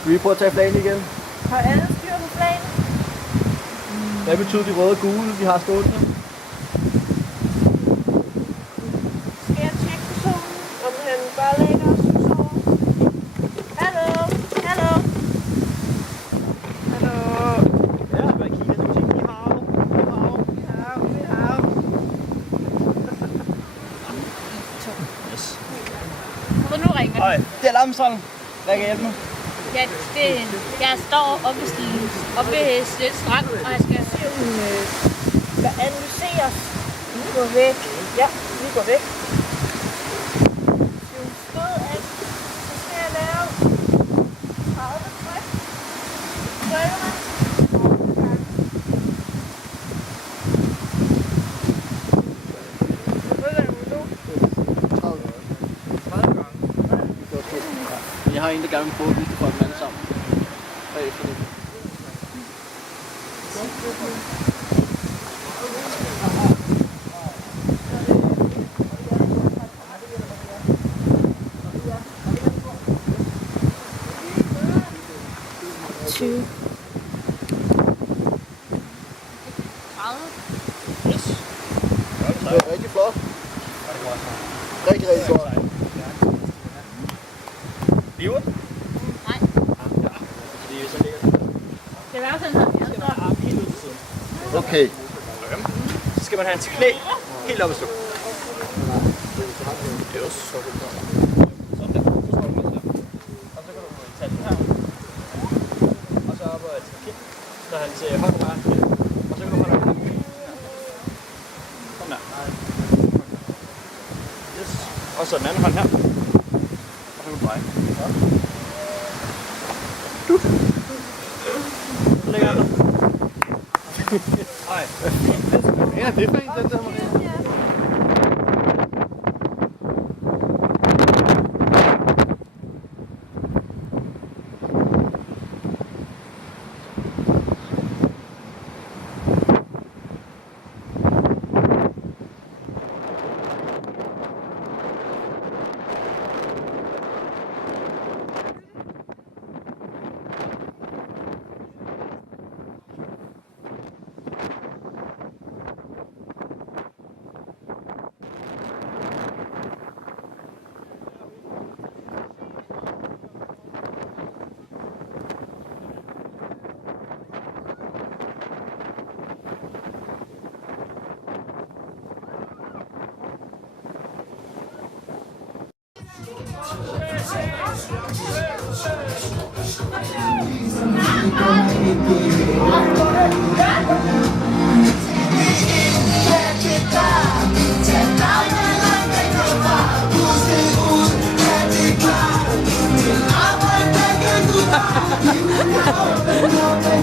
Skal vi prøve at tage flagene igen? Har alle styr på flagene? Hvad betyder de røde og gule, vi har stående? Skal jeg tjekke personen, om han bare lægger os sover? Hallo? Hallo? Hallo? Ja, hvad kigger du til? Vi har jo. Yes. Så nu ringer Ej, det er alarmcentralen. Hvad kan jeg hjælpe med? Ja, jeg står oppe ved Slet Strand, og jeg skal se, Hun skal analyseres. Vi går væk. Ja, vi går væk. Hvis hun stod af, så skal jeg lave 30 tryk. Trykker man. Jeg har en, der gerne vil prøve at vise det for dem alle sammen. Bagefter det. Yes. Det er rigtig flot. Rigtig, rigtig godt. Lever den? nej, Det er så lækkert. det er sådan her. Jeg står Okay. Så skal man have hans knæ helt op i stå. Yes. Sådan der. Så står du med der. Og så kan du tage den her. Og så op og kigge. Så hans hånd bare. Og så kan du holde den her. Sådan der. Yes. Og så den anden hånd her. Og så kan du dreje. Lækker der. Ej. Ja, det er fint, den der Maria. Tag